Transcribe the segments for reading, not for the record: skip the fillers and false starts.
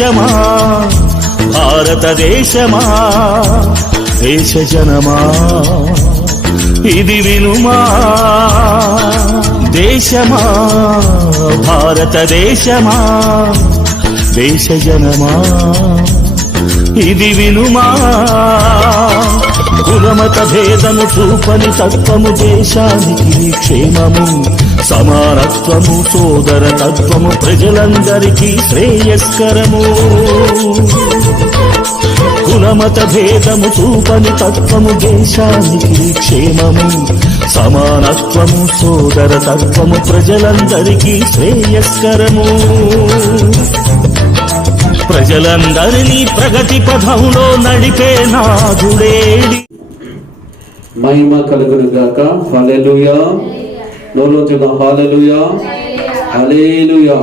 దేశమా భారతదేశమా దేశ జనమా ఇది వినుమా. దేశమా భారతదేశమా దేశ జనమా ఇది వినుమా. కులమత భేదము చూపని తత్వము దేశానికి క్షేమము, సమానత్వము సోదర తత్వము ప్రజలందరికీ శ్రేయస్కరము. కులమత భేదము చూపని తత్వము దేశానికి క్షేమము, సమానత్వము సోదర తత్వము ప్రజలందరికీ శ్రేయస్కరము. ప్రజలందరినీ ప్రగతి పథంలో నడిపే నాదుడేడి. మహిమ కలుగును గాక. హల్లెలూయా. నోలోచుగా హల్లెలూయా హల్లెలూయా.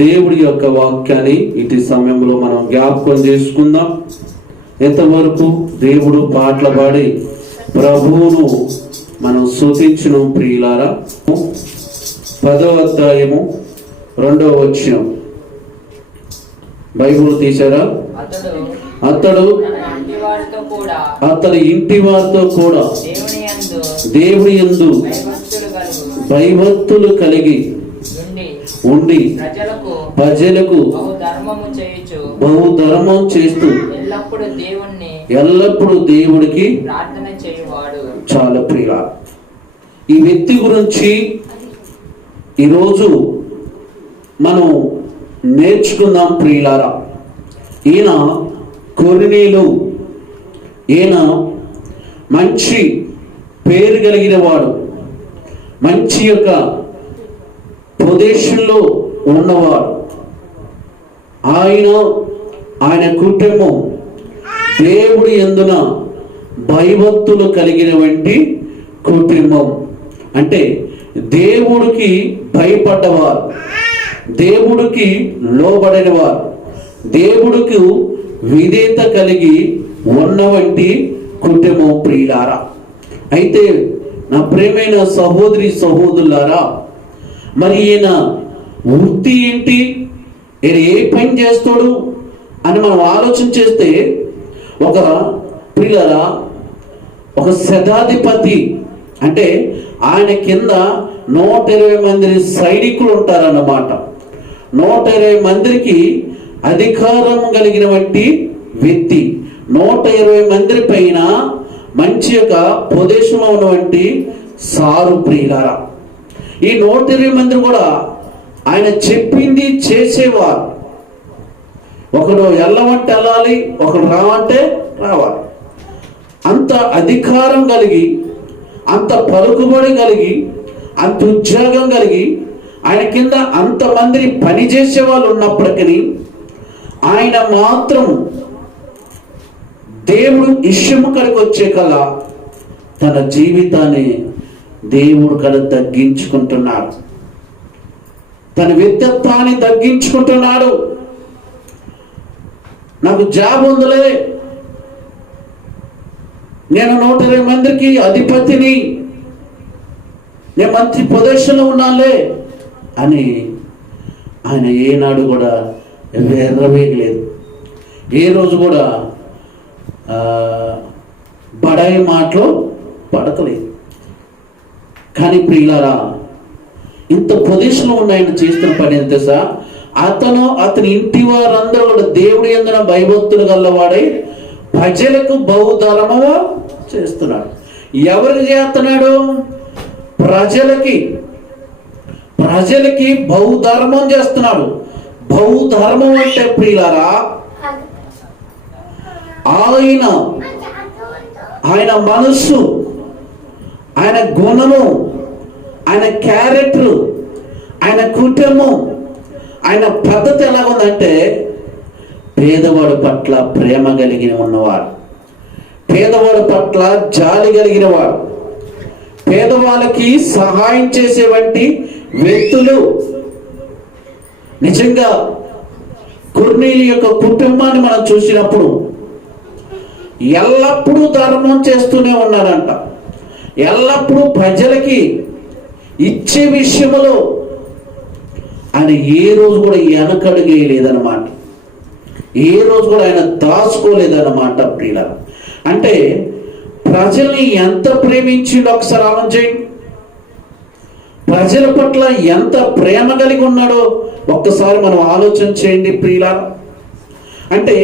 దేవుడి యొక్క వాక్యాన్ని ఇటు సమయంలో మనం జ్ఞాపకం చేసుకుందాం. ఎంతవరకు దేవుడు పాటలు పాడి ప్రభువును మనం స్తుతించును ప్రియులారా. 10వ అధ్యాయము 2వ వచనం బైబిల్ తీశారా? అతడు అతని ఇంటి వారితో కూడా దేవుని యందు భయభక్తులు కలిగి ఉండి ప్రజలకు బహుధర్మం చేస్తూ ఎల్లప్పుడూ దేవుడికి చాలా ప్రియుల. ఈ వ్యక్తి గురించి ఈరోజు మనం నేర్చుకుందాం ప్రియులారా. ఈయన కొర్నేలు. ఈయన మంచి పేరు కలిగిన వాడు, మంచి యొక్క ప్రదేశంలో ఉన్నవాడు. ఆయన కుటుంబం దేవుడి యందున భయభక్తులు కలిగినటువంటి కుటుంబం. అంటే దేవుడికి భయపడ్డవారు, దేవుడికి లోబడినవారు, దేవుడికి విధేయత కలిగి ఉన్నవంటి కుటుంబం ప్రియులారా. అయితే నా ప్రియమైన సహోదరి సహోదరులారా, మరి ఈయన వృత్తి ఏంటి, ఈయన ఏ పని చేస్తాడు అని మనం ఆలోచన చేస్తే, ఒక ప్రియులారా ఒక శతాధిపతి అంటే ఆయన కింద 120 మంది సైనికులు ఉంటారన్నమాట. 120 మందికి అధికారం కలిగినటువంటి వ్యక్తి. 120 మంది పైన మంచి యొక్క ప్రదేశంలో ఉన్నటువంటి సారు ప్రియులారా. ఈ 120 మంది కూడా ఆయన చెప్పింది చేసేవారు. ఒకడు వెళ్ళమంటే వెళ్ళాలి, ఒకడు రావంటే రావాలి. అంత అధికారం కలిగి, అంత పలుకుబడి కలిగి, అంత ఉద్యోగం కలిగి, ఆయన కింద అంతమందిని పనిచేసే వాళ్ళు ఉన్నప్పటికీ ఆయన మాత్రం దేవుడు ఇష్టము కడికి వచ్చే కల్లా తన జీవితాన్ని దేవుడు కడ తగ్గించుకుంటున్నాడు, తన వ్యక్తిత్వాన్ని తగ్గించుకుంటున్నాడు. నాకు జాబ్ ఉందిలే, నేను 120 మందికి అధిపతిని, నేను మంచి ప్రదేశంలో ఉన్నానులే అని ఆయన ఏనాడు కూడా వెర్రవేయలేదు. ఏ రోజు కూడా బడాయి మాటలు పడకలేదు. కానీ ప్రియులారా, ఇంత పొజిషన్లో ఉన్న ఆయన చేస్తున్న పని ఎంత సార్, అతని ఇంటి వారందరూ కూడా దేవుడి యందున భయభక్తులు గల్లవాడై ప్రజలకు బహుధర్మము చేస్తున్నాడు. ఎవరికి చేస్తున్నాడు? ప్రజలకి బహుధర్మం చేస్తున్నాడు. బహుధర్మం అంటే ప్రియులారా, ఆయన మనస్సు, ఆయన గుణము, ఆయన క్యారెక్టర్, ఆయన కుటుంబం, ఆయన పద్ధతి ఎలాగుందంటే పేదవాడి పట్ల ప్రేమ కలిగిన ఉన్నవాడు, పేదవాడి పట్ల జాలి కలిగిన వాడు, పేదవాళ్ళకి సహాయం చేసేవంటి వ్యక్తులు. నిజంగా కొర్నేలు యొక్క కుటుంబాన్ని మనం చూసినప్పుడు ఎల్లప్పుడూ ధర్మం చేస్తూనే ఉన్నారంట. ఎల్లప్పుడూ ప్రజలకి ఇచ్చే విషయంలో ఆయన ఏ రోజు కూడా వెనకడుగేయలేదన్నమాట. ఏ రోజు కూడా ఆయన దాచుకోలేదన్నమాట ప్రియులారా. అంటే ప్రజల్ని ఎంత ప్రేమించిండో ఒకసారి ఆలోచన చేయండి. ప్రజల పట్ల ఎంత ప్రేమ కలిగి ఉన్నాడో ఒక్కసారి మనం ఆలోచన చేయండి ప్రియులారా. అంటే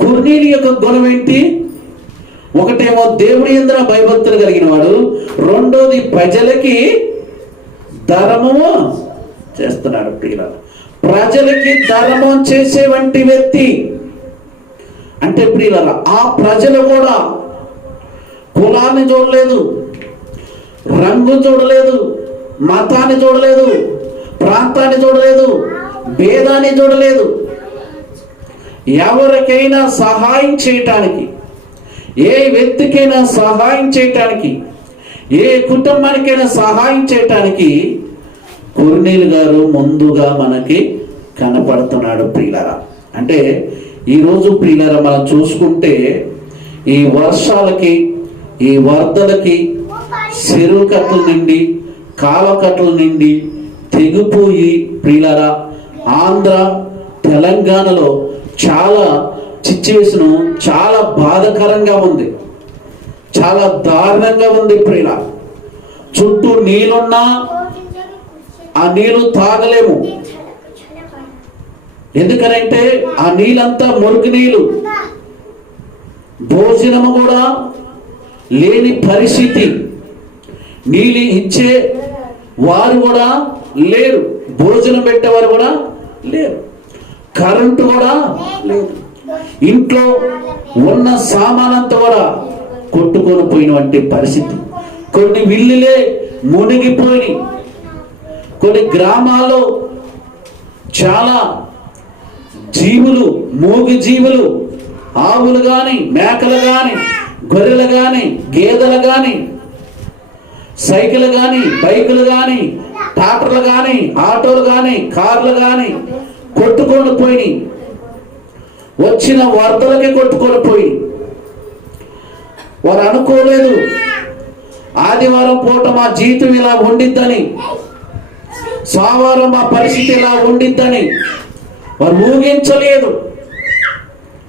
కొర్నేలి యొక్క గుణం ఏంటి? ఒకటేమో దేవుని యందు భయభక్తులు కలిగిన వాడు, రెండోది ప్రజలకి ధర్మము చేస్తున్నాడు ప్రియులారా. ప్రజలకి ధర్మం చేసే వంటి వ్యక్తి. అంటే ప్రియులారా, ఆ ప్రజలు కూడా కులాన్ని చూడలేదు, రంగు చూడలేదు, మతాన్ని చూడలేదు, ప్రాంతాన్ని చూడలేదు, భేదాన్ని చూడలేదు. ఎవరికైనా సహాయం చేయటానికి, ఏ వ్యక్తికైనా సహాయం చేయటానికి, ఏ కుటుంబానికైనా సహాయం చేయటానికి కొర్నేలి గారు ముందుగా మనకి కనపడుతున్నాడు ప్రియులారా. అంటే ఈరోజు ప్రియులారా మనం చూసుకుంటే ఈ వర్షాలకి, ఈ వరదలకి చెరువు కట్టల నుండి, కాలకట్టల నుండి తెగిపోయి ప్రియులారా ఆంధ్ర తెలంగాణలో చాలా సిచ్యువేషన్ చాలా బాధాకరంగా ఉంది, చాలా దారుణంగా ఉంది ప్రియులారా. చుట్టూ నీళ్ళున్నా ఆ నీళ్లు తాగలేము. ఎందుకనంటే ఆ నీళ్ళంతా మురికి నీళ్ళు. భోజనము కూడా లేని పరిస్థితి. నీళ్ళు ఇచ్చే వారు కూడా లేరు, భోజనం పెట్టేవారు కూడా లేరు, కరెంటు కూడా లేదు. ఇంట్లో ఉన్న సామానంతా కూడా కొట్టుకొని పోయినటువంటి పరిస్థితి. కొన్ని విల్లులే మునిగిపోయి, కొన్ని గ్రామాల్లో చాలా జీవులు, మూగి జీవులు, ఆవులు కానీ, మేకలు కానీ, గొర్రెలు కానీ, గేదెలు కానీ, సైకిల్ కానీ, బైకులు కానీ, ట్రాక్టర్లు కానీ, ఆటోలు కానీ, కార్లు కానీ కొట్టుకొని పోయి, వచ్చిన వరదలకి కొట్టుకొని పోయి, వారు అనుకోలేదు ఆదివారం పూట మా జీవితం ఇలా ఉండిద్దని, సోమవారం మా పరిస్థితి ఇలా ఉండిద్దని వారు ఊహించలేదు.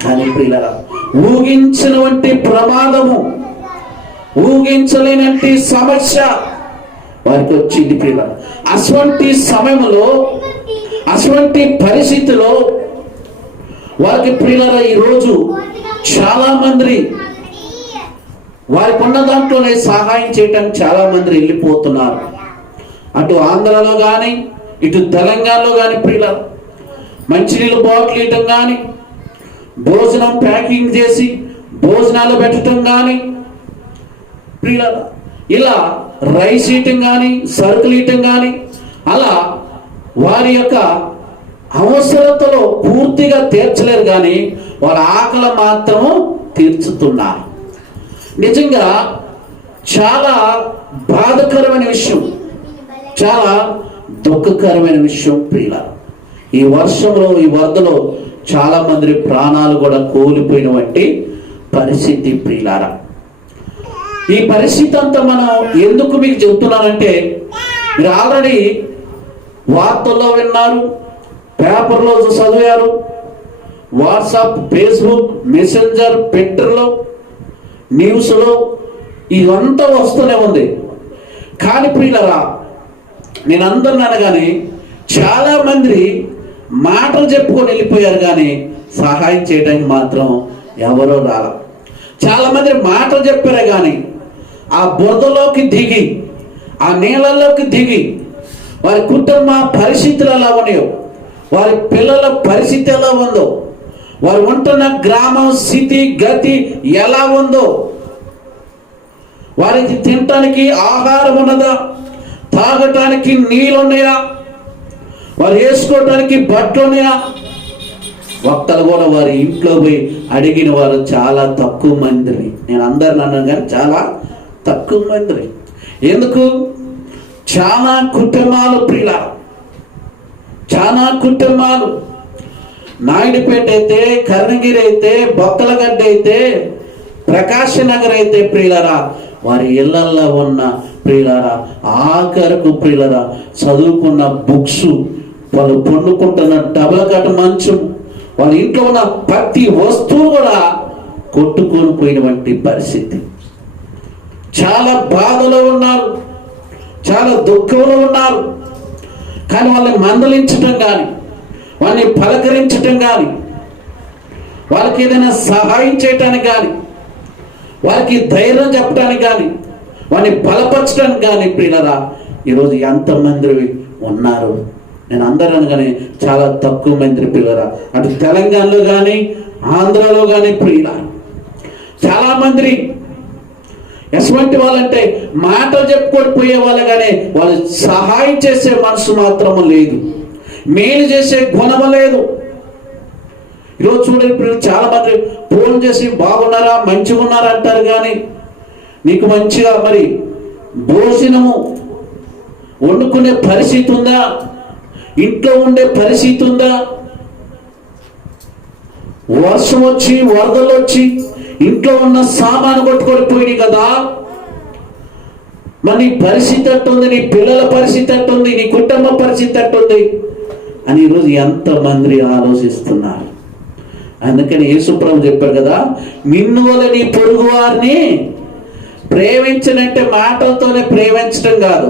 కానీ ప్రియులారా, ఊహించినటువంటి ప్రమాదము, ఊహించలేనటువంటి సమస్య వారికి వచ్చింది ప్రియులారా. అటువంటి సమయంలో, అటువంటి పరిస్థితిలో వారికి ప్రియులారా ఈరోజు చాలా మంది వారికి ఉన్న దాంట్లోనే సహాయం చేయడానికి చాలా మంది వెళ్ళిపోతున్నారు. అటు ఆంధ్రలో కానీ, ఇటు తెలంగాణలో కానీ ప్రియులారా మంచినీళ్ళు బాటిల్ ఇవ్వటం కానీ, భోజనం ప్యాకింగ్ చేసి భోజనాలు పెట్టడం కానీ ప్రియులారా, ఇలా రైస్ ఇవ్వటం కానీ, సరుకులు ఇవ్వటం కానీ, అలా వారి యొక్క అవసరతలో పూర్తిగా తీర్చలేరు కానీ వారి ఆకలి మాత్రము తీర్చుతున్నారు. నిజంగా చాలా బాధకరమైన విషయం, చాలా దుఃఖకరమైన విషయం ప్రియులారా. ఈ వర్షంలో, ఈ వరదలో చాలా మంది ప్రాణాలు కూడా కోల్పోయినటువంటి పరిస్థితి ప్రియులారా. ఈ పరిస్థితి అంతా మనం ఎందుకు మీకు చెబుతున్నానంటే, మీరు ఆల్రెడీ వార్తల్లో విన్నారు, పేపర్లో చదివారు, వాట్సాప్, ఫేస్బుక్, మెసెంజర్, ట్విట్టర్లో, న్యూస్లో ఇదంతా వస్తూనే ఉంది. కానీ ప్రియులారా, నేను అందరిని అనగానే చాలా మంది మాటలు చెప్పుకొని వెళ్ళిపోయారు కానీ సహాయం చేయడానికి మాత్రం ఎవరో రాల. చాలా మంది మాటలు చెప్పారే కానీ ఆ బురదలోకి దిగి, ఆ నీళ్ళలోకి దిగి వారి కుటుంబ పరిస్థితులు ఎలా ఉన్నాయో, వారి పిల్లల పరిస్థితి ఎలా ఉందో, వారు ఉంటున్న గ్రామం స్థితి గతి ఎలా ఉందో, వారికి తినటానికి ఆహారం ఉన్నదా, తాగటానికి నీళ్ళు ఉన్నాయా, వారు వేసుకోవటానికి బట్టలు ఉన్నాయా, వక్తలు కూడా వారి ఇంట్లో పోయి అడిగిన వారు చాలా తక్కువ మంది. నేను అందరిని అన్నాను కానీ చాలా తక్కువ మంది. ఎందుకు? చాలా కుటుంబాలు ప్రియుల, చాలా కుటుంబాలు నాయుడుపేట అయితే, కర్ణగిరి అయితే, బొక్కలగడ్డ అయితే, ప్రకాశ్ నగర్ అయితే ప్రియులరా, వారి ఇళ్లల్లో ఉన్న ప్రియులరా, ఆఖరకు ప్రియులరా చదువుకున్న బుక్స్, వాళ్ళు పండుకుంటున్న డబల్ కట్ మంచం, వాళ్ళ ఇంట్లో ఉన్న ప్రతి వస్తువు కూడా కొట్టుకొని పోయినటువంటి పరిస్థితి. చాలా బాధలో ఉన్నారు, చాలా దుఃఖంలో ఉన్నారు. కానీ వాళ్ళని మందలించటం కానీ, వాళ్ళని పలకరించటం కానీ, వాళ్ళకి ఏదైనా సహాయం చేయటానికి కానీ, వాళ్ళకి ధైర్యం చెప్పడానికి కానీ, వాళ్ళని బలపరచడానికి కానీ ప్రియులారా ఈరోజు ఎంతమంది ఉన్నారు? నేను అందరూ అనగానే చాలా తక్కువ మంది ప్రియులారా. అటు తెలంగాణలో కానీ ఆంధ్రాలో కానీ ప్రియులారా చాలా మంది ఎటువంటి వాళ్ళంటే మాటలు చెప్పుకొని పోయే వాళ్ళు, కానీ వాళ్ళు సహాయం చేసే మనసు మాత్రము లేదు, మేలు చేసే గుణము లేదు. ఈరోజు చూడండి, చాలా మంది ఫోన్ చేసి బాగున్నారా, మంచిగా ఉన్నారా అంటారు, కానీ నీకు మంచిగా మరి భోజనము వండుకునే పరిస్థితి ఉందా? ఇంట్లో ఉండే పరిస్థితి ఉందా? వర్షం వచ్చి వరదలు వచ్చి ఇంట్లో ఉన్న సామాను కొట్టుకొని పోయినాయి కదా, మరి నీ పరిస్థితి అట్టుంది, నీ పిల్లల పరిస్థితి అట్టుంది, నీ కుటుంబ పరిస్థితి అట్టుంది అని ఈరోజు ఎంతమంది ఆలోచిస్తున్నారు. అందుకని యేసుప్రభు చెప్పారు కదా, నిన్ను వల్ల నీ పొరుగు వారిని ప్రేమించనంటే మాటలతోనే ప్రేమించడం కాదు,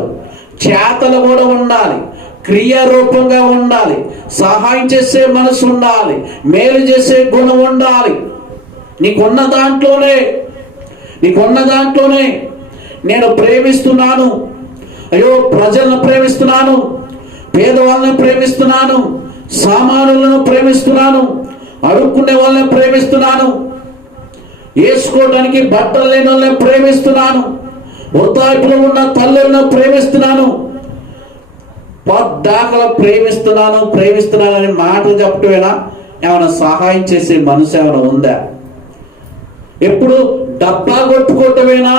చేతలు కూడా ఉండాలి, క్రియారూపంగా ఉండాలి, సహాయం చేసే మనసు ఉండాలి, మేలు చేసే గుణం ఉండాలి. నీకున్న దాంట్లోనే నేను ప్రేమిస్తున్నాను, అయ్యో ప్రజలను ప్రేమిస్తున్నాను, పేదవాళ్ళని ప్రేమిస్తున్నాను, సామానులను ప్రేమిస్తున్నాను, అడుక్కునే వాళ్ళని ప్రేమిస్తున్నాను, వేసుకోవడానికి బట్టలు లేని వాళ్ళని ప్రేమిస్తున్నాను, వృద్ధాప్యంలో ఉన్న తల్లులను ప్రేమిస్తున్నాను, పద్దాకలు ప్రేమిస్తున్నాను అని మాటలు చెప్పటమేనా? ఏమైనా సహాయం చేసే మనసు ఏమైనా ఉందా? ఎప్పుడు డబ్బా కొట్టుకోవటమేనా?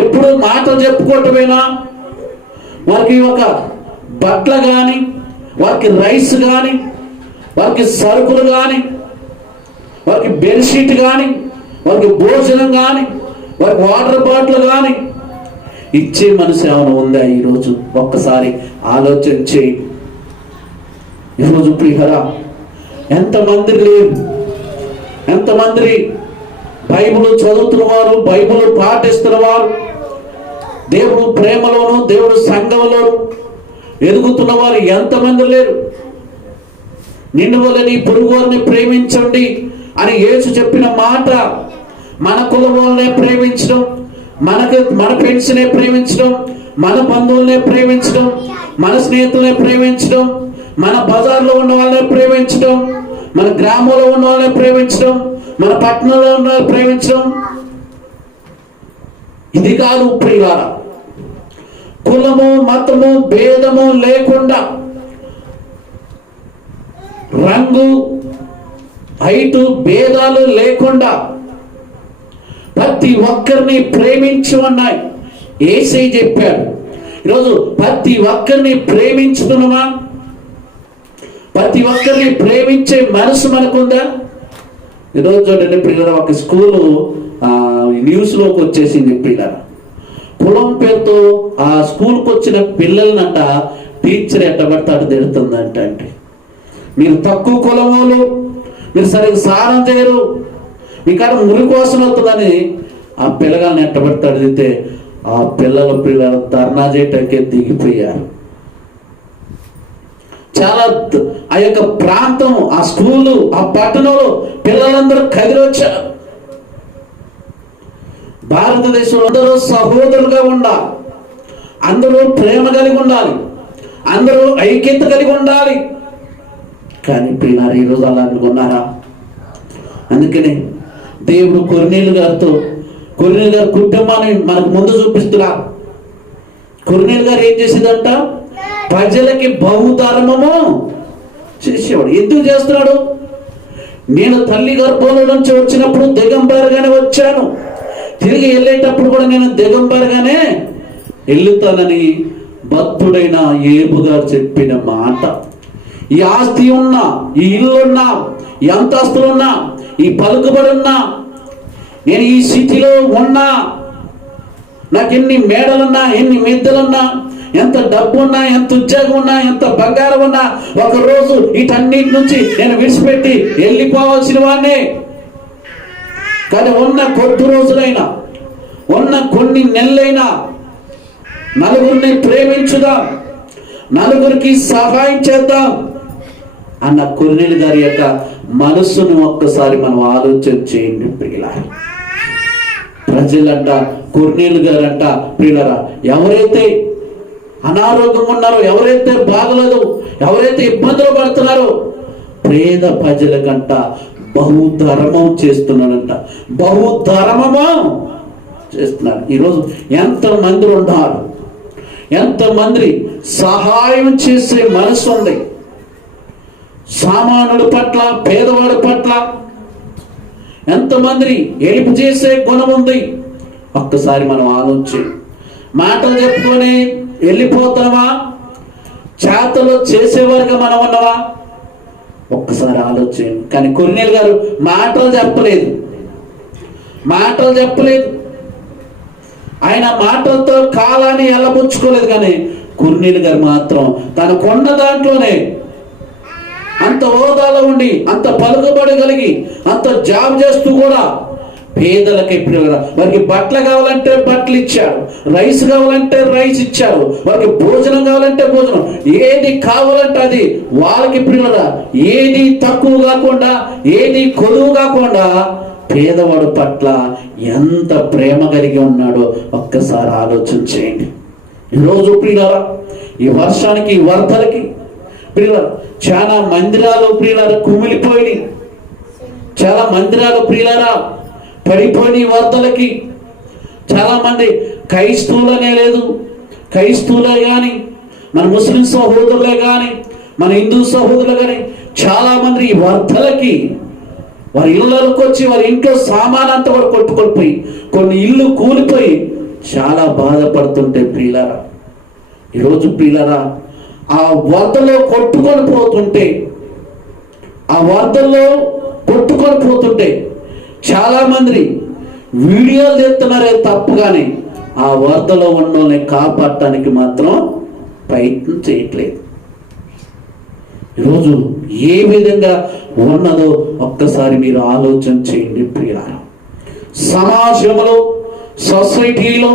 ఎప్పుడు మాటలు చెప్పుకోవటమేనా? వారికి ఒక బట్టలు కానీ, వారికి రైస్ కానీ, వారికి సరుకులు కానీ, వారికి బెడ్షీట్ కానీ, వారికి భోజనం కానీ, వారికి వాటర్ బాటిల్ కానీ ఇచ్చే మనసు ఏమైనా ఉందా? ఈరోజు ఒక్కసారి ఆలోచన చేయి. ఈరోజు ప్రియులారా ఎంతమంది లేరు, ఎంతమంది బైబిల్ చదువుతున్నవారు, బైబిల్ పాటిస్తున్నవారు, దేవుడు ప్రేమలోను దేవుడు సంఘంలోను ఎదుగుతున్నవారు ఎంతమంది లేరు. నిన్ను వల్ల నీ పొరుగు వారిని ప్రేమించండి అని యేసు చెప్పిన మాట, మన కులం వాళ్ళనే ప్రేమించడం, మన ఫ్రెండ్స్నే ప్రేమించడం, మన బంధువులనే ప్రేమించడం, మన స్నేహితులనే ప్రేమించడం, మన బజార్లో ఉన్న వాళ్ళని ప్రేమించడం, మన గ్రామంలో ఉన్న వాళ్ళని ప్రేమించడం, మన పట్టణంలో ఉన్న వాళ్ళని ప్రేమించడం, ఇది కాదు ప్రియులారా. కులము మతము భేదము లేకుండా, రంగు హైటు భేదాలు లేకుండా ప్రతి ఒక్కరిని ప్రేమించమన్నాయి యేసయ్య చెప్పాడు. ఈరోజు ప్రతి ఒక్కరిని ప్రేమించుతున్నామా? ప్రతి ఒక్కరిని ప్రేమించే మనసు మనకుందా? ఈరోజు చూడండి పిల్లలు, ఒక స్కూలు న్యూస్లోకి వచ్చేసింది పిల్లలు, కులం పేరుతో ఆ స్కూల్కి వచ్చిన పిల్లలనంట టీచర్ ఎట్టబడతాడు తిడుతుందంట. అంటే మీరు తక్కువ కులములు, మీరు సరిగ్గా సారం చేయరు, మీ కాడ మురి కోసం అవుతుందని ఆ పిల్లగాలను ఎట్టబడతాడు తిడితే ఆ పిల్లలు ధర్నా చేయటానికే దిగిపోయారు. చాలా ఆ యొక్క ప్రాంతం, ఆ స్కూలు, ఆ పట్టణంలో పిల్లలందరూ కదిలొచ్చారు. భారతదేశంలో అందరూ సహోదరులుగా ఉండాలి, అందరూ ప్రేమ కలిగి ఉండాలి, అందరూ ఐక్యత కలిగి ఉండాలి. కానీ పిల్లలు ఈరోజు అలా అనుకున్నారా? అందుకనే దేవుడు కొర్నేలు గారు కుటుంబాన్ని మనకు ముందు చూపిస్తున్నారు. కొర్నేలు గారు ఏం చేసేదంట? ప్రజలకి బహుధర్మము చేసేవాడు. ఎందుకు చేస్తున్నాడు? నేను తల్లి గర్భంలో నుంచి వచ్చినప్పుడు దిగంబరగానే వచ్చాను, తిరిగి వెళ్ళేటప్పుడు కూడా నేను దిగంబరగానే వెళ్ళుతానని భక్తుడైన యేబు గారు చెప్పిన మాట. ఈ ఆస్తి ఉన్నా, ఈ ఇల్లు ఉన్నా, ఈ అంతస్తులున్నా, ఈ పలుకుబడి ఉన్నా, నేను ఈ సిటీలో ఉన్నా, నాకు ఎన్ని మేడలున్నా, ఎన్ని మిద్దలున్నా, ఎంత డబ్బు ఉన్నా, ఎంత ఉద్యోగం ఉన్నా, ఎంత బంగారం ఉన్నా, ఒకరోజు వీటన్నిటి నుంచి నేను విడిచిపెట్టి వెళ్ళిపోవాల్సిన వాడినే. కానీ ఉన్న కొద్ది రోజులైనా, ఉన్న కొన్ని నెలలైనా నలుగురిని ప్రేమించుదాం, నలుగురికి సహాయం చేద్దాం అన్న కొర్నేలు గారి యొక్క మనస్సును ఒక్కసారి మనం ఆలోచన చేయండి ప్రియులారా. ప్రజలంట, కొర్నేలు గారంట ప్రియులారా, ఎవరైతే అనారోగ్యంగా ఉన్నారో, ఎవరైతే బాగలేదు, ఎవరైతే ఇబ్బందులు పడుతున్నారో పేద ప్రజలకంట బహుధర్మం చేస్తున్నాడంట. బహుధర్మము చేస్తున్నారు. ఈరోజు ఎంతమంది ఉన్నారు, ఎంతమంది సహాయం చేసే మనసు ఉంది. సామానుడి పట్ల, పేదవాడి పట్ల ఎంతమంది ఎలుపు చేసే గుణం ఉంది. ఒక్కసారి మనం ఆలోచించి, మాటలు చెప్పుకొని వెళ్ళిపోతామా, చేతలు చేసేవారుగా మనం ఉన్నావా? ఒక్కసారి ఆలోచించండి. కానీ కొర్నేలు గారు మాటలు చెప్పలేదు. ఆయన మాటలతో కాలాన్ని ఎల్లబుచ్చుకోలేదు. కానీ కొర్నేలు గారు మాత్రం తనకున్న దాంట్లోనే అంత హోదాలో ఉండి, అంత పలుకుబడి కలిగి, అంత జాబ్ చేస్తూ కూడా పేదలకి, వారికి బట్టలు కావాలంటే బట్టలు ఇచ్చారు, రైస్ కావాలంటే రైస్ ఇచ్చారు, వారికి భోజనం కావాలంటే భోజనం, ఏది కావాలంటే అది వాళ్ళకి ప్రియులరా, ఏది తక్కువ కాకుండా, ఏది కొలువు కాకుండా పేదవాడు పట్ల ఎంత ప్రేమ కలిగి ఉన్నాడో ఒక్కసారి ఆలోచన చేయండి. ఈరోజు ప్రియులరా, ఈ వర్షానికి, ఈ వరదలకి ప్రియులరా చాలా మందిరాలు ప్రియులరా కుమిలిపోయి, చాలా మందిరాలు ప్రియులరా పడిపోయిన వరదలకి. చాలా మంది క్రైస్తవులనే లేదు, క్రైస్తవులే కానీ, మన ముస్లిం సహోదరులే కానీ, మన హిందూ సహోదరులు కానీ చాలా మంది ఈ వరదలకి వారి ఇళ్ళకి వచ్చి వారి ఇంట్లో సామాన్ అంతా కూడా కొట్టుకొనిపోయి, కొన్ని ఇల్లు కూలిపోయి చాలా బాధపడుతుంటే ప్రియులారా, ఈరోజు ప్రియులారా ఆ వరదలో కొట్టుకొని పోతుంటే చాలా మంది వీడియోలు చేస్తున్నారే తప్పు, కానీ ఆ వరదలో ఉన్నోళ్ళని కాపాడటానికి మాత్రం ప్రయత్నం చేయట్లేదు. ఈరోజు ఏ విధంగా ఉన్నదో ఒక్కసారి మీరు ఆలోచన చేయండి ప్రియులారా. సమాజంలో, సొసైటీలో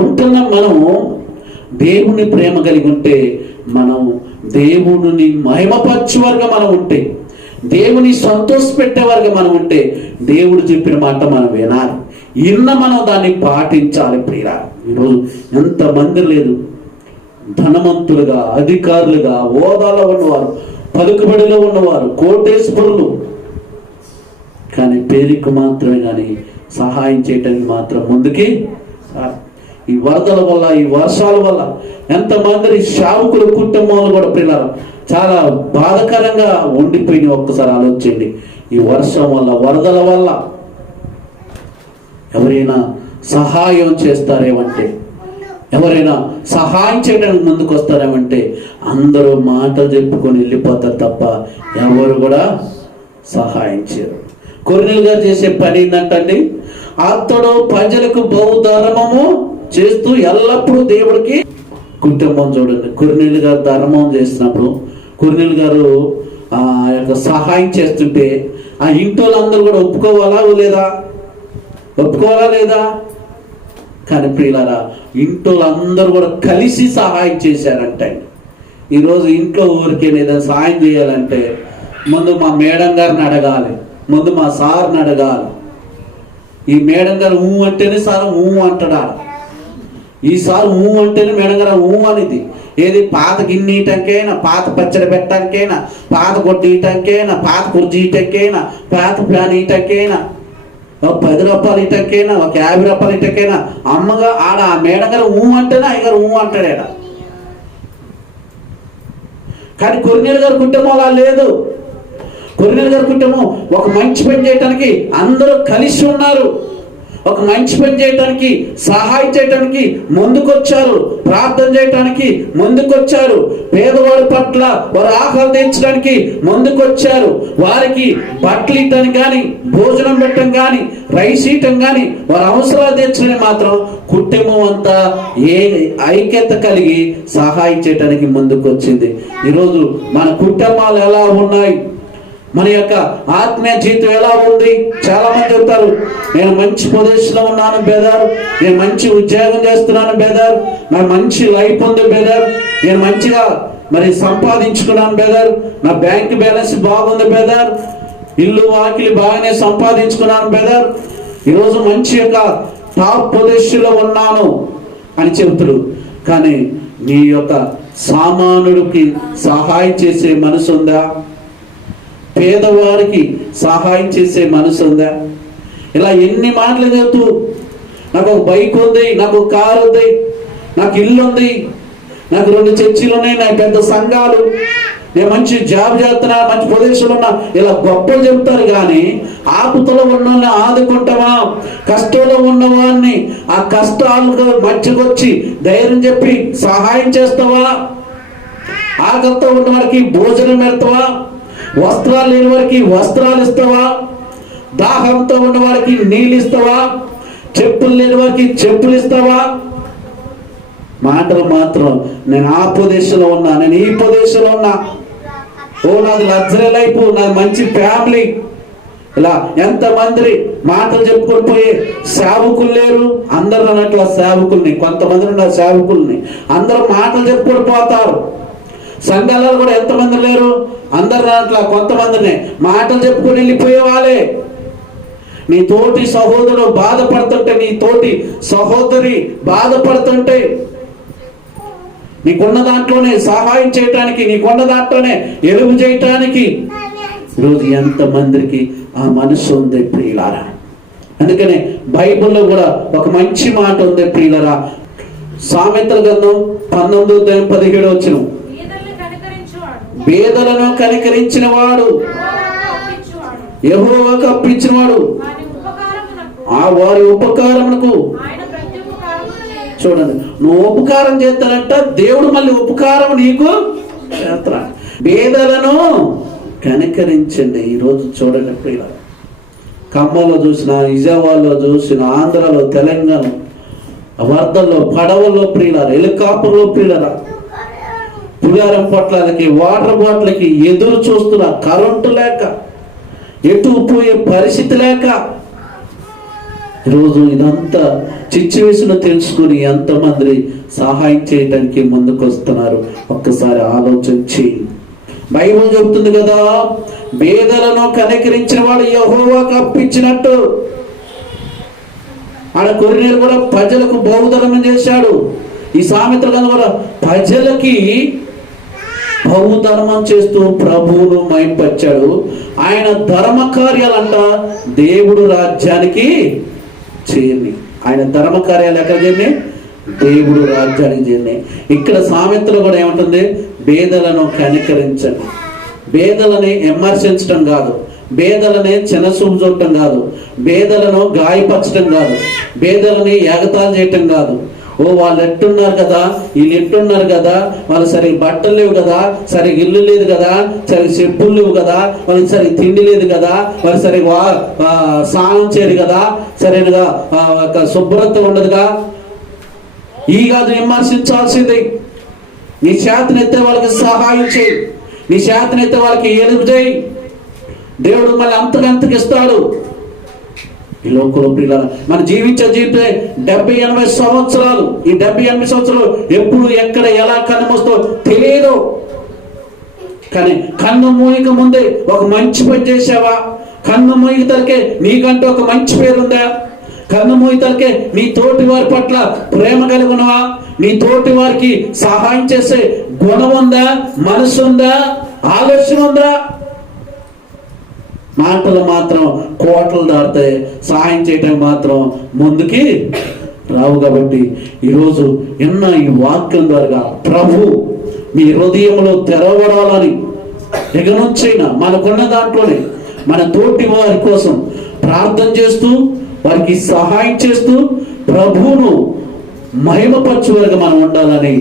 ఉంటున్న మనము దేవుని ప్రేమ కలిగి ఉంటే, మనం దేవుని మహిమపరచేవారుగా మనం ఉంటే, దేవుని సంతోషపెట్టేవారుగా మనం ఉంటే, దేవుడు చెప్పిన మాట మనం వినాలి, మనం దాన్ని పాటించాలి ప్రియులారా. ఈరోజు ఎంతమంది లేదు, ధనవంతులుగా, అధికారులుగా, హోదాలో ఉన్నవారు, పలుకుబడిలో ఉన్నవారు, కోటేశ్వరులు, కానీ పేరుకు మాత్రమే కానీ సహాయం చేయటానికి మాత్రం ముందుకి. ఈ వరదల వల్ల, ఈ వర్షాల వల్ల ఎంతమంది శావుకుల కుటుంబాలు కూడా పిల్లలు చాలా బాధకరంగా ఉండిపోయిన. ఒక్కసారి ఆలోచించండి. ఈ వర్షం వల్ల, వరదల వల్ల ఎవరైనా సహాయం చేస్తారేమంటే, ఎవరైనా సహాయం చేయడానికి ముందుకు వస్తారేమంటే అందరూ మాటలు చెప్పుకొని వెళ్ళిపోతారు తప్ప ఎవరు కూడా సహాయం చేయరు. కొర్నేలు గారు చేసే పని ఏంటంటే, అతడు ప్రజలకు బహుధర్మము చేస్తూ ఎల్లప్పుడూ దేవుడికి కుటుంబం. చూడండి, కొర్నేలు గారు ధర్మం చేసినప్పుడు, కొర్నేలు గారు ఆ యొక్క సహాయం చేస్తుంటే ఆ ఇంట్లో అందరూ కూడా ఒప్పుకోవాలా లేదా? కానీ ప్రియులారా, ఇంట్లో అందరూ కూడా కలిసి సహాయం చేశారంటే. ఈరోజు ఇంట్లో ఊరికే ఏదైనా సహాయం చేయాలంటే ముందు మా మేడం గారిని అడగాలి, ముందు మా సార్ని అడగాలి. ఈ మేడం గారు అంటేనే సార్ అంటాడా, ఈ సార్ అంటేనే మేడం గారు అనేది. ఏది పాత గిన్నె ఇయటానికైనా, పాత పచ్చడి పెట్టడానికైనా, పాత గొడ్డు ఇయటానికైనా, పాత కుర్చీ ఇయటానికైనా, పాత ఫ్యాన్ ఇయటానికైనా, ఒక 10 రూపాయలు ఇటకైనా, ఒక 50 రూపాయలు ఇటకైనా అమ్మగా ఆడ ఆ మేడం గారు అంటేనే అయ్యగారు అంటాడాడ. కానీ కొర్నేలు గారి కుటుంబం అలా లేదు. కొర్నేలు గారి కుటుంబం ఒక మంచి పని చేయటానికి అందరూ కలిసి ఉన్నారు. ఒక మంచి పని చేయటానికి, సహాయం చేయటానికి ముందుకొచ్చారు, ప్రార్థన చేయటానికి ముందుకొచ్చారు, పేదవాడి పట్ల వారు ఆకలి తీర్చడానికి ముందుకొచ్చారు, వారికి బట్టలు ఇవ్వటానికి కానీ, భోజనం పెట్టడం కానీ, రైస్ ఇవ్వటం కానీ, వారి అవసరాలు తీర్చడానికి మాత్రం కుటుంబం అంతా ఐక్యత కలిగి సహాయం చేయడానికి ముందుకు వచ్చింది. ఈరోజు మన కుటుంబాలు ఎలా ఉన్నాయి, మన యొక్క ఆత్మీయ జీవితం ఎలా ఉంది? చాలా మంది చెప్తారు, నేను మంచి పొజిషన్లో ఉన్నాను బెదర్, నేను మంచి ఉద్యోగం చేస్తున్నాను బెదర్, నాకు మంచి లైఫ్ ఉంది బెదర్, నేను మంచిగా మరి సంపాదించుకున్నాను బెదర్, నా బ్యాంక్ బ్యాలెన్స్ బాగుంది బెదర్, ఇల్లు వాకిలి బాగానే సంపాదించుకున్నాను బెదర్, ఈరోజు మంచి యొక్క టాప్ పొజిషన్లో ఉన్నాను అని చెబుతారు. కానీ నీ యొక్క సామాన్యుడికి సహాయం చేసే మనసు ఉందా? పేదవారికి సహాయం చేసే మనసు ఉందా? ఇలా ఎన్ని మాటలు చెబుతూ, నాకు ఒక బైక్ ఉంది, నాకు ఒక కారు ఉంది, నాకు ఇల్లు ఉంది, నాకు 2 చర్చిలు ఉన్నాయి, నాకు పెద్ద సంఘాలు, నేను మంచి జాబ్ చేస్తున్నా, మంచి పొజిషన్లో ఉన్నా, ఇలా గొప్పలు చెప్తారు. కానీ ఆపదలో ఉన్న వాళ్ళని ఆదుకుంటావా? కష్టంలో ఉన్నవాడిని ఆ కష్టాలకు మధ్యకొచ్చి ధైర్యం చెప్పి సహాయం చేస్తావా? ఆకలితో ఉన్న వారికి భోజనం పెడతావా? వస్త్రాలు లేని వారికి వస్త్రాలు ఇస్తావా? దాహంతో ఉన్న వారికి నీళ్ళు ఇస్తావా? చెప్పులు లేని వారికి చెప్పులు ఇస్తావా? మాటలు మాత్రం నేను ఆ పొజిషన్లో ఉన్నా, నేను ఈ పొజిషన్లో ఉన్నా, ఓ నాది లగ్జరీ లైఫ్, నాది మంచి ఫ్యామిలీ, ఇలా ఎంతమంది మాటలు చెప్పుకొని పోయి సేవకులు లేరు. అందరు అన్నట్లు సేవకుల్ని, కొంతమంది ఉన్న సేవకుల్ని అందరూ మాటలు చెప్పుకొని పోతారు. సంఘాలలో కూడా ఎంతమంది లేరు, అందరు అట్లా కొంతమందిని మాటలు చెప్పుకొని వెళ్ళిపోయే వాళ్ళే. నీ తోటి సహోదరుడు బాధపడుతుంటే, నీ తోటి సహోదరి బాధపడుతుంటే, నీకున్న దాంట్లోనే సహాయం చేయటానికి, నీకున్న దాంట్లోనే ఎలుగు చేయటానికి ఈరోజు ఎంతమందికి ఆ మనసు ఉంది ప్రియులారా? అందుకనే బైబిల్లో కూడా ఒక మంచి మాట ఉంది ప్రియులారా. సామెతల గ్రంథం 19:17 పేదలను కనికరించిన వాడు యెహోవాకు అప్పించినవాడు ఆ వారి ఉపకారమునకు. చూడండి, నువ్వు ఉపకారం చేస్తానంట, దేవుడు మళ్ళీ ఉపకారం నీకు చేస్తా. పేదలను కనికరించండి. ఈరోజు చూడండి ప్రియుల, ఖమ్మంలో చూసిన, విజయవాడలో చూసిన, ఆంధ్రాలో, తెలంగాణ వరదల్లో, పడవల్లో ప్రియులారా, హెలికాప్టర్లో ప్రియులారా, పులిహారం పొట్లాలకి, వాటర్ బాటిల్కి ఎదురు చూస్తున్నా, కరెంటు లేక, ఎటు పోయే పరిస్థితి లేక, ఈరోజు ఇదంతా సిచ్యువేషన్ తెలుసుకుని ఎంతమంది సహాయం చేయడానికి ముందుకు వస్తున్నారు. ఒక్కసారి ఆలోచన చేయండి. బైబిల్ చెబుతుంది కదా, పేదలను కనికరించిన వాడు యెహోవాకు అప్పించినట్టు. ఆడ కొరినేరు కూడా ప్రజలకు బహుధర్మం చేశాడు. ఈ సామెతలను కూడా ప్రజలకి బహుధర్మం చేస్తూ ప్రభువును మహింపరిచాడు. ఆయన ధర్మ కార్యాలంట దేవుడు రాజ్యానికి చేయని. ఆయన ధర్మ కార్యాలు ఎక్కడ చేయని? దేవుడు రాజ్యానికి చేయని. ఇక్కడ సామెతలు కూడా ఏమంటుంది? పేదలను కనికరించండి. పేదలని విమర్శించడం కాదు, పేదలని చిన్నసూపు చూడటం కాదు, పేదలను గాయపరచడం కాదు, పేదలని ఎగతాళి చేయటం కాదు. ఓ వాళ్ళు ఎట్టున్నారు కదా, వీళ్ళు ఎట్టున్నారు కదా, వాళ్ళు సరిగ్గా బట్టలు లేవు కదా, సరిగ్గా ఇల్లు లేదు కదా, సరిగ్గా చెప్పులు లేవు కదా, వాళ్ళకి సరిగ్గా తిండి లేదు కదా, వాళ్ళు సరిగ్గా స్నానం చేయరు కదా, సరిగ్గా శుభ్రత ఉండదుగా. ఈ కాదు విమర్శించాల్సింది. నీ చేతనైతే వాళ్ళకి సహాయం చేయి, నీ చేతనైతే వాళ్ళకి ఎలుగు చేయి. దేవుడు మళ్ళీ అంతకంతకి ఇస్తాడు. ఈ లోకంలో పిల్లలు మన జీవించే జీవితమే 70-80 సంవత్సరాలు. ఈ 70-80 సంవత్సరాలు ఎప్పుడు ఎక్కడ ఎలా కన్నుమూస్తో తెలియదు. కానీ కన్ను మూయక ముందే ఒక మంచి పని చేసావా? కన్ను మూయక తలకే నీకంటూ ఒక మంచి పేరుందా? కన్ను మూయ తలకే నీ తోటి వారి పట్ల ప్రేమ కలిగి ఉన్నవా? నీ తోటి వారికి సహాయం చేసే గుణం ఉందా? మనసు ఉందా? ఆలోచన ఉందా? మాటలు మాత్రం కోటలు దాటుతాయి, సహాయం చేయటం మాత్రం ముందుకి రావు. కాబట్టి ఈరోజు ఎన్న ఈ వాక్యం ద్వారా ప్రభు మీ హృదయంలో తెరవడాలని ఇక నుంచైనా మనకున్న దాంట్లోనే మన తోటి వారి కోసం ప్రార్థన చేస్తూ, వారికి సహాయం చేస్తూ ప్రభువును మహిమపరచువారుగా మనం ఉండాలని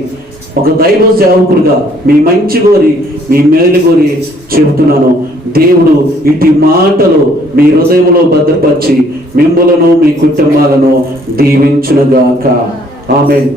ఒక దైవ సేవకుడిగా మీ మంచి కోరి, మీ మేలు కోరి చెబుతున్నాను. దేవుడు ఇటు మాటలు మీ హృదయంలో భద్రపరిచి మిమ్మలను మీ కుటుంబాలను దీవించునుగాక. ఆమేన్.